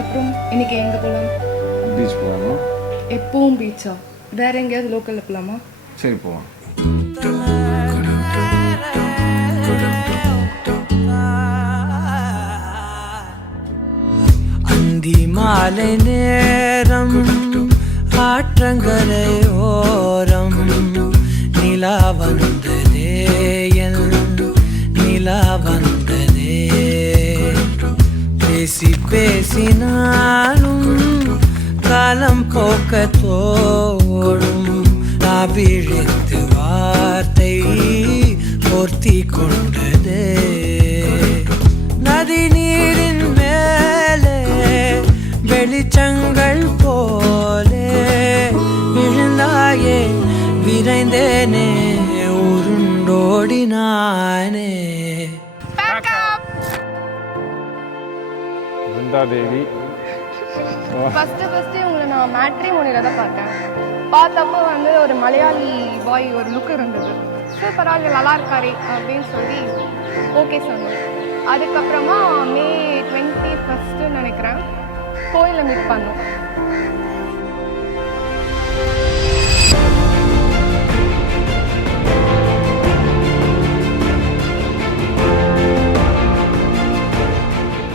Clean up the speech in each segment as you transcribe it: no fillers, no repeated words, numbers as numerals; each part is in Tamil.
அப்புறம் இன்னைக்கு எங்கே போகலாம்? பீச் போகலாமா? எப்பவும் பீச்சா? வேற எங்கேயாவது லோக்கலில் போகலாமா? சரி போகலாம். அந்தி மாலை நேரம் ஆற்றங்கரை ஓரம் நிலா வந்ததே என் நிலா வந்ததே பேசி பேசினாலும் காலம் போக்க தோடும் விழித்து வார்த்தை போர்த்தி கொண்டதே நதி நீரின் மேலே வெளிச்சங்கள் போலே விழுந்தாயே விரைந்தேனே உருண்டோடினானே. தேவி ஃபஸ்ட்டு உங்களை நான் மேட்ரிமோனியில் தான் பார்த்தேன். பார்த்தப்போ வந்து ஒரு மலையாளி பாய் ஒரு லுக் இருந்தது. சரி பரவாயில்ல நல்லா இருக்காரு அப்படின்னு சொல்லி ஓகே சொன்னேன். அதுக்கப்புறமா மே 21 நினைக்கிறேன் கோயிலில் மீட் பண்ணோம்.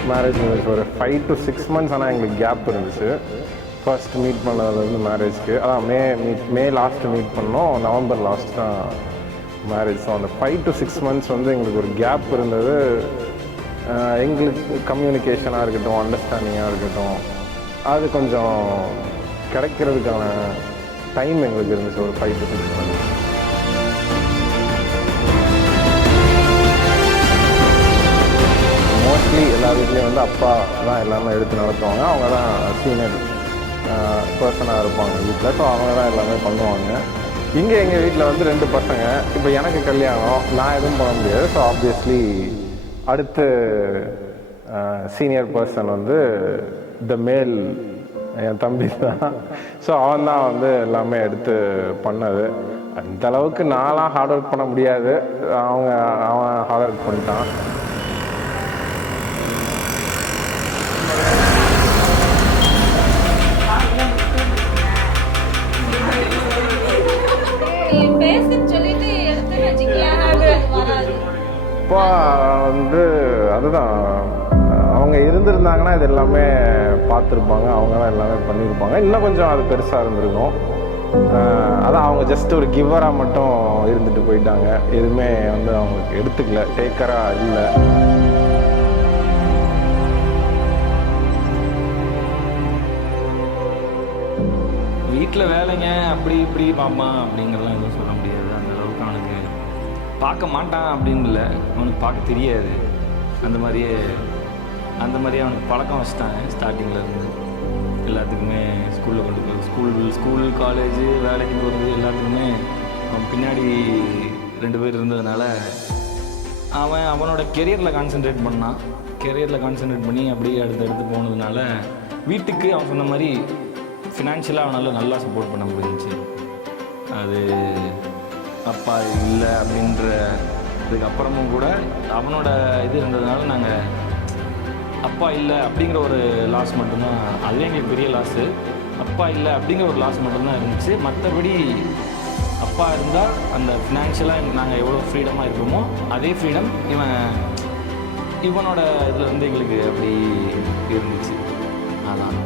மேரேஜ் இருந்துச்சு ஒரு 5 to 6 months. ஆனால் எங்களுக்கு கேப் இருந்துச்சு ஃபர்ஸ்ட் மீட் பண்ணதுலேருந்து மேரேஜ்க்கு. அதான் மே லாஸ்ட்டு மீட் பண்ணோம், நவம்பர் லாஸ்ட் தான் மேரேஜ். ஸோ அந்த 5 to 6 months வந்து எங்களுக்கு ஒரு கேப் இருந்தது. எங்களுக்கு கம்யூனிகேஷனாக இருக்கட்டும், அண்டர்ஸ்டாண்டிங்காக இருக்கட்டும், அது கொஞ்சம் கிடைக்கிறதுக்கான டைம் எங்களுக்கு இருந்துச்சு ஒரு 5 to 6 months. மோஸ்ட்லி எல்லா வீட்லேயும் வந்து அப்பா தான் எல்லாமே எடுத்து நடத்துவாங்க. அவங்க தான் சீனியர் பர்சனாக இருப்பாங்க வீட்டில். ஸோ அவங்க தான் எல்லாமே பண்ணுவாங்க. இங்கே எங்கள் வீட்டில் வந்து 2 பசங்க. இப்போ எனக்கு கல்யாணம், நான் எதுவும் பண்ண முடியாது. ஸோ ஆப்வியஸ்லி அடுத்து சீனியர் பர்சன் வந்து த மேல் என் தம்பி தான். ஸோ அவன் தான் வந்து எல்லாமே எடுத்து பண்ணது. அந்த அளவுக்கு நான்லாம் ஹார்ட் ஒர்க் பண்ண முடியாது, அவன் ஹார்ட் ஒர்க் பண்ணிட்டான். இப்போ வந்து அதுதான் அவங்க இருந்திருந்தாங்கன்னா இது எல்லாமே பார்த்துருப்பாங்க, அவங்க தான் எல்லாமே பண்ணியிருப்பாங்க. இன்னும் கொஞ்சம் அது பெருசாக இருந்திருக்கும். அதான் அவங்க ஜஸ்ட் ஒரு கிவராக மட்டும் இருந்துட்டு போயிட்டாங்க. எதுவுமே வந்து அவங்களுக்கு எடுத்துக்கல, டேக்கராக இல்லை. வீட்டில் வேலைங்க அப்படி இப்படி மாமா அப்படிங்கிறலாம் எதுவும் சொல்ல முடியாது. அந்த அளவுக்கு அவனுக்கு பார்க்க மாட்டான் அப்படின்னு இல்லை, அவனுக்கு பார்க்க தெரியாது. அந்த மாதிரியே அவனுக்கு பழக்கம் வச்சுட்டாங்க ஸ்டார்டிங்லேருந்து. எல்லாத்துக்குமே ஸ்கூலில் கொண்டு போய் ஸ்கூல் காலேஜு வேலைக்கு போகிறது எல்லாத்துக்குமே அவன் பின்னாடி 2 பேர் இருந்ததுனால அவனோட கெரியரில் கான்சென்ட்ரேட் பண்ணான். கெரியரில் கான்சென்ட்ரேட் பண்ணி அப்படியே அடுத்தடுத்து போனதுனால வீட்டுக்கு அவன் சொன்ன மாதிரி ஃபினான்ஷியலாக அவனால் நல்லா சப்போர்ட் பண்ண முடிஞ்சிச்சு. அது அப்பா இல்லை அப்படின்ற இதுக்கப்புறமும் கூட அவனோட இது இருந்ததுனால நாங்கள் அப்பா இல்லை அப்படிங்கிற ஒரு லாஸ் மட்டும்தான், அதுவே எங்களுக்கு பெரிய லாஸு. அப்பா இல்லை அப்படிங்கிற ஒரு லாஸ் மட்டும்தான் இருந்துச்சு. மற்றபடி அப்பா இருந்தால் அந்த ஃபினான்ஷியலாக நாங்கள் எவ்வளோ ஃப்ரீடமாக இருக்கோமோ அதே ஃப்ரீடம் இவனோட இதில் வந்து எங்களுக்கு அப்படி இருந்துச்சு. அதான்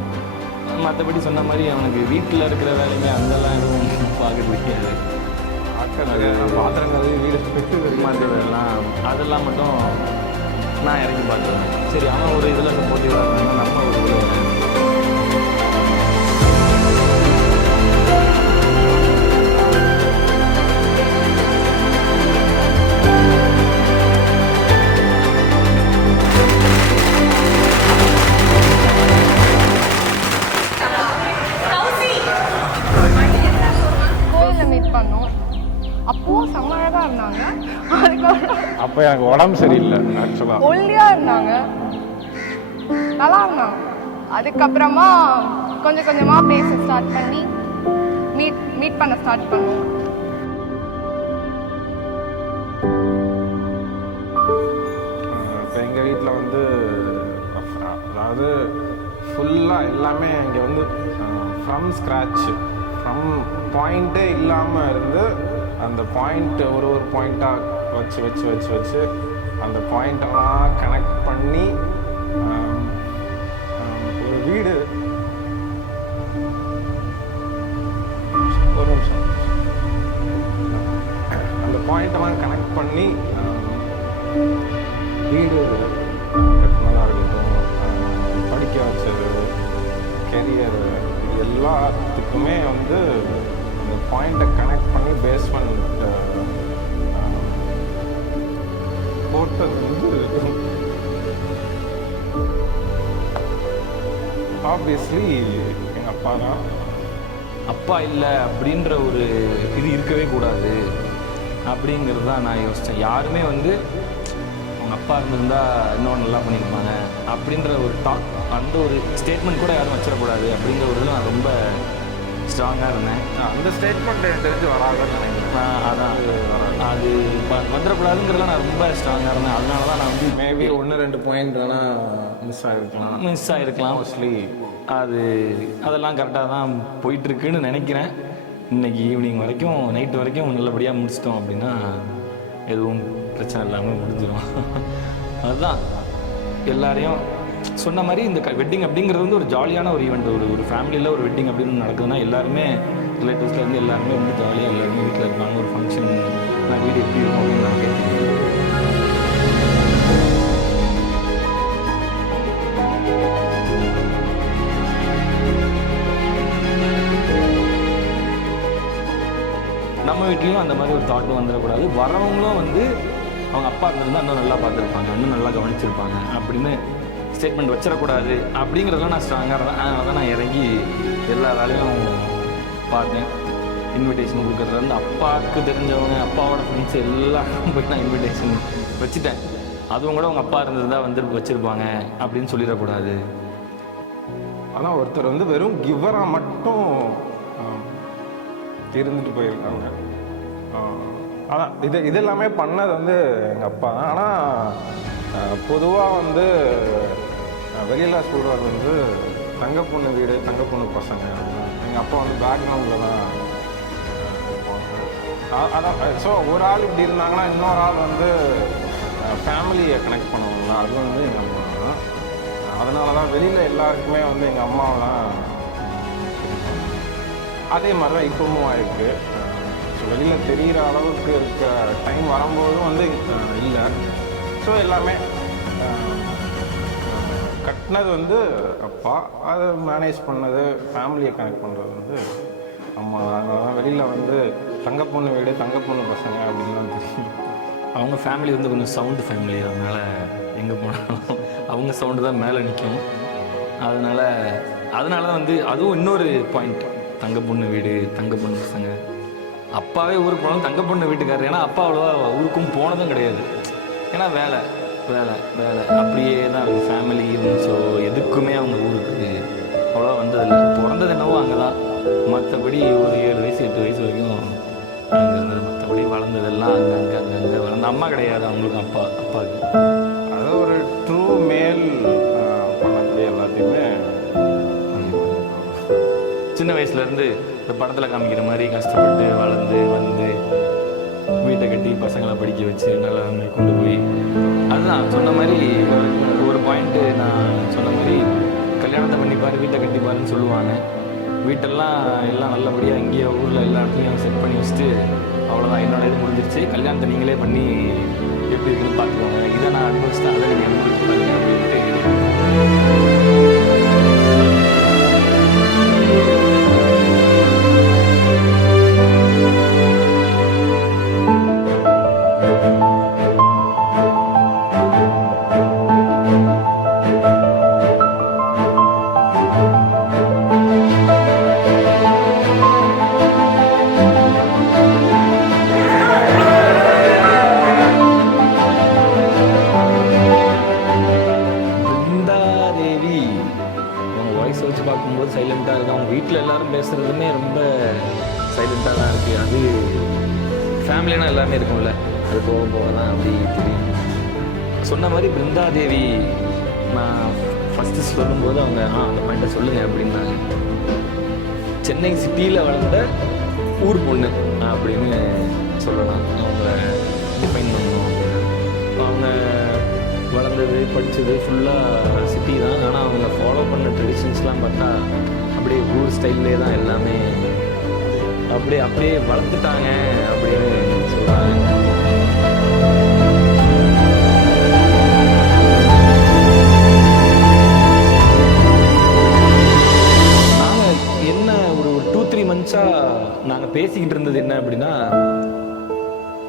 மற்றபடி சொன்ன மாதிரி அவனுக்கு வீட்டில் இருக்கிற வேலைங்க அதெல்லாம் எதுவும் பார்க்க முடியாது. பாத்திரங்கள் வீடு மற்றதெல்லாம் அதெல்லாம் மட்டும் நான் இறங்கி பார்த்துருவேன். சரி அவன் ஒரு இதில் போட்டி வராங்கன்னா நம்ம ஒரு இதில் இருந்தாங்க. அதுக்கப்புறம் அப்போ எனக்கு உடம்பு சரியில்லை ஆக்சுவலாக. ஒல்லியாக இருந்தாங்க, நல்லா இருந்தாங்க. அதுக்கப்புறமா கொஞ்சம் கொஞ்சமாக பேச ஸ்டார்ட் பண்ணி மீட் பண்ண ஸ்டார்ட் பண்ணுவோம். இப்போ எங்கள் வீட்டில் வந்து அதாவது ஃபுல்லாக எல்லாமே இங்கே வந்து ஃப்ரம் ஸ்க்ராட்ச், ஃப்ரம் பாயிண்ட்டே இல்லாமல் இருந்து அந்த பாயிண்ட்டு ஒரு பாயிண்ட்டாக வச்சு வச்சு வச்சு வச்சு அந்த பாயிண்டெல்லாம் கனெக்ட் பண்ணி ஒரு வீடு ஒரு நிமிஷம் அந்த பாயிண்டெல்லாம் கனெக்ட் பண்ணி வீடு கட்டினதாக இருக்கட்டும், படிக்க வச்சது, கெரியர், இது எல்லாத்துக்குமே வந்து இந்த பாயிண்ட்டை கனெக்ட் பண்ணி பேஸ்மெண்ட் போட்டது வந்து ஆப்வியஸ்லி எங்கள் அப்பா தான். அப்பா இல்லை அப்படின்ற ஒரு இது இருக்கவே கூடாது அப்படிங்கிறது தான் நான் யோசித்தேன். யாருமே வந்து அவங்க அப்பா இருந்திருந்தா இன்னும் நல்லா பண்ணியிருப்பாங்க அப்படின்ற ஒரு டாக், அந்த ஒரு ஸ்டேட்மெண்ட் கூட யாரும் வச்சிடக்கூடாது அப்படிங்கிற ஒரு இதில் நான் ரொம்ப ஸ்ட்ராங்காக இருந்தேன். அந்த ஸ்டேட்மெண்ட் எனக்கு தெரிஞ்சு வராதுன்னு நினைக்கிறேன். அதான் அது வந்துடக்கூடாதுங்கிறதுல நான் ரொம்ப ஸ்ட்ராங்காக இருந்தேன். அதனால தான் நான் வந்து மேபி 1-2 பாயிண்ட் வேணால் மிஸ் ஆகிருக்கலாம். மோஸ்ட்லி அதெல்லாம் கரெக்டாக தான் போயிட்டுருக்குன்னு நினைக்கிறேன். இன்றைக்கி ஈவினிங் வரைக்கும், நைட்டு வரைக்கும் நல்லபடியாக முடிச்சிட்டோம் அப்படின்னா எதுவும் பிரச்சனை இல்லாமல் முடிஞ்சிடும். அதுதான் எல்லாரையும் சொன்ன மாதிரி இந்த வெட்டிங் அப்படிங்கிறது வந்து ஒரு ஜாலியான ஒரு ஈவெண்ட். ஒரு ஃபேமிலியில் ஒரு வெட்டிங் அப்படின்னு நடக்குதுன்னா எல்லாருமே ரிலேட்டிவ்ஸ்லேருந்து எல்லாருமே வந்து ஜாலியாக எல்லாருமே வீட்டில் இருப்பாங்க. ஒரு ஃபங்க்ஷன் நான் வீடு எப்படி இருக்கும் அப்படின்னு நான் கேட்குறேன். நம்ம வீட்லேயும் அந்த மாதிரி ஒரு தாட்டும் வந்துடக்கூடாது. வரவங்களும் வந்து அவங்க அப்பா இருந்திருந்தால் இன்னும் நல்லா பார்த்துருப்பாங்க, இன்னும் நல்லா கவனிச்சிருப்பாங்க அப்படின்னு ஸ்டேட்மெண்ட் வச்சிடக்கூடாது அப்படிங்கிறதெல்லாம் நான் ஸ்ட்ராங்காக இருந்தேன். அதனால தான் நான் இறங்கி எல்லா வேலையும் பார்த்தேன். இன்விடேஷன் கொடுக்குறதுலேருந்து அப்பாவுக்கு தெரிஞ்சவங்க, அப்பாவோட ஃப்ரெண்ட்ஸ் எல்லாரும் போய் நான் இன்விடேஷன் வச்சுட்டேன். அதுவும் கூட அவங்க அப்பா இருந்ததுதான் வந்து வச்சுருப்பாங்க அப்படின்னு சொல்லிடக்கூடாது. ஆனால் ஒருத்தர் வந்து வெறும் கிவராக மட்டும் இருந்துட்டு போயிருக்காங்க. ஆனால் இதெல்லாமே பண்ணது வந்து எங்கள் அப்பா தான். ஆனால் பொதுவாக வந்து வெளியில் சொல்கிறது வந்து தங்க பொண்ணு வீடு, தங்க பொண்ணு பசங்க. எங்கள் அப்பா வந்து பேக்ரவுண்டில் தான் இருப்பாங்க. அதான் ஸோ ஒரு ஆள் இப்படி இருந்தாங்கன்னா இன்னொரு ஆள் வந்து ஃபேமிலியை கனெக்ட் பண்ணுவாங்களா, அது வந்து எங்கள் அம்மா தான். அதனால தான் வெளியில் எல்லாருக்குமே வந்து எங்கள் அம்மாவெலாம் அதே மாதிரி தான் இப்பவும் ஆயிருக்கு. ஸோ வெளியில் தெரிகிற அளவுக்கு இருக்க டைம் வரும்போதும் வந்து இல்லை. ஸோ எல்லாமே கட்டினது வந்து அப்பா, அதை மேனேஜ் பண்ணது, ஃபேமிலியை கனெக்ட் பண்ணுறது வந்து அம்மா. அதனால தான் வெளியில் வந்து தங்க பொண்ணு வீடு, தங்க பொண்ணு பசங்க அப்படின்னு தான் தெரியும். அவங்க ஃபேமிலி வந்து கொஞ்சம் சவுண்டு ஃபேமிலி, அதனால் எங்கே போனாலும் அவங்க சவுண்டு தான் மேலே நிற்கும். அதனால தான் வந்து அதுவும் இன்னொரு பாயிண்ட், தங்க பொண்ணு வீடு, தங்க பொண்ணு பசங்க. அப்பாவே ஊருக்கு போனாலும் தங்க பொண்ணு வீட்டுக்காரர். ஏன்னா அப்பா அவ்வளோவா ஊருக்கும் போனதும் கிடையாது. ஏன்னா வேலை வேலை வேலை அப்படியே தான் இருக்கும் ஃபேமிலி. ஸோ எதுக்குமே அவங்க ஊருக்கு அவ்வளோவா வந்ததில்லை. பிறந்தது என்னவோ அங்கே தான். மற்றபடி ஒரு 7 வயசு 8 வயசு வரைக்கும் அங்கே இருந்தது. மற்றபடி வளர்ந்ததெல்லாம் அங்கே வளர்ந்த அம்மா கிடையாது அவங்களுக்கு. அப்பாவுக்கு அது ஒரு ட்ரூ மேல் பண்ணக்கூடிய எல்லாத்தையுமே சின்ன வயசுலேருந்து இந்த படத்தில் காமிக்கிற மாதிரி கஷ்டப்பட்டு வளர்ந்து வந்து வீட்டை கட்டி பசங்களை படிக்க வச்சு நல்லா கொண்டு போய், அதுதான் சொன்ன மாதிரி ஒரு பாயிண்ட்டு நான் சொன்ன மாதிரி கல்யாணத்தை பண்ணிப்பார், வீட்டை கட்டிப்பாருன்னு சொல்லுவாங்க. வீட்டெல்லாம் எல்லாம் நல்லபடியாக இங்கேயே ஊரில் எல்லா இடத்துலையும் செட் பண்ணி வச்சுட்டு அவ்வளோதான், என்னோட இது முடிஞ்சிருச்சு, கல்யாணத்தை நீங்களே பண்ணி எப்படி இருக்குன்னு பார்த்துக்கோங்க, இதை நான் அனுபவிச்சுட்டேன், அதை நீங்கள் அனுபவிச்சு பாருங்க அப்படின்ட்டு. அதெல்லாம் இருக்குது. அது ஃபேமிலினா எல்லாமே இருக்கும்ல, அது போக போக தான் அப்படி தெரியும். சொன்ன மாதிரி பிருந்தாதேவி நான் ஃபஸ்ட்டு சொல்லும்போது அவங்க அந்த பாயிண்ட்டை சொல்லுங்கள் அப்படின்னாங்க. சென்னை சிட்டியில் வளர்ந்த ஊர் பொண்ணு அப்படின்னு சொல்லலாம். அவங்கள டிஃபைன் பண்ணணும். அவங்க வளர்ந்தது படித்தது ஃபுல்லாக சிட்டி தான். ஆனால் அவங்க ஃபாலோ பண்ண ட்ரெடிஷன்ஸ்லாம் பார்த்தா அப்படியே ஊர் ஸ்டைல்லே தான் எல்லாமே அப்படியே வளர்த்துட்டாங்க அப்படின்னு சொல்கிறாங்க. ஒரு 2-3 மந்த்ஸாக நாங்கள் பேசிக்கிட்டு இருந்தது என்ன அப்படின்னா,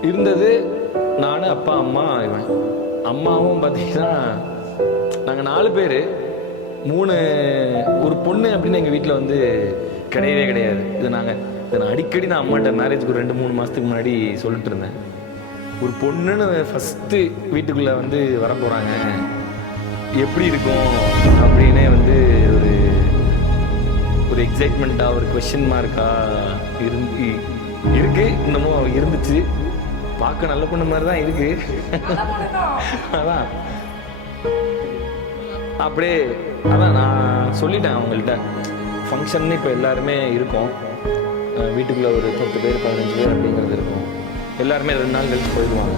இருந்தது நான், அப்பா, அம்மா, இவன். அம்மாவும் பார்த்தீங்கன்னா நாங்கள் 4 பேர், 3 ஒரு பொண்ணு அப்படின்னு எங்கள் வீட்டில் வந்து கிடையவே கிடையாது. இதை நான் அடிக்கடி நான் அம்மாட்ட மேரேஜுக்கு ஒரு 2-3 மாதத்துக்கு முன்னாடி சொல்லிட்டு இருந்தேன். ஒரு பொண்ணுன்னு ஃபஸ்ட்டு வீட்டுக்குள்ளே வந்து வர போகிறாங்க, எப்படி இருக்கும் அப்படின்னே வந்து ஒரு எக்ஸைட்மெண்ட்டாக, ஒரு கொஷின் மார்க்காக இருக்கு. இன்னமும் இருந்துச்சு. பார்க்க நல்ல பொண்ணு மாதிரி தான் இருக்கு. அதான் நான் சொல்லிட்டேன் அவங்கள்ட்ட. ஃபங்க்ஷன் இப்போ எல்லாருமே இருக்கோம், வீட்டுக்குள்ளே ஒரு 10 பேர் 15 பேர் அப்படிங்கிறது இருக்கும். எல்லாருமே 2 நாள் கழிச்சு போயிடுவாங்க.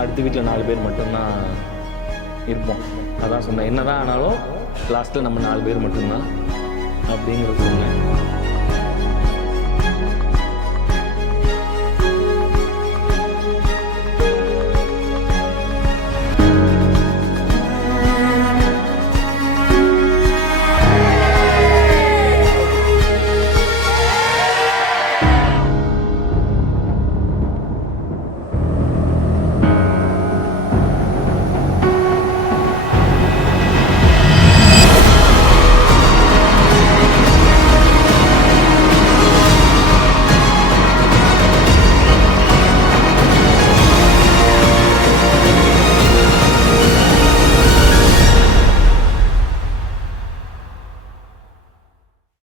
அடுத்த வீட்டில் 4 பேர் மட்டும்தான் இருப்போம். அதான் சொன்னேன், என்ன தான் ஆனாலும் லாஸ்ட்டில் நம்ம 4 பேர் மட்டும்தான் அப்படிங்கிறது சொன்னேன்.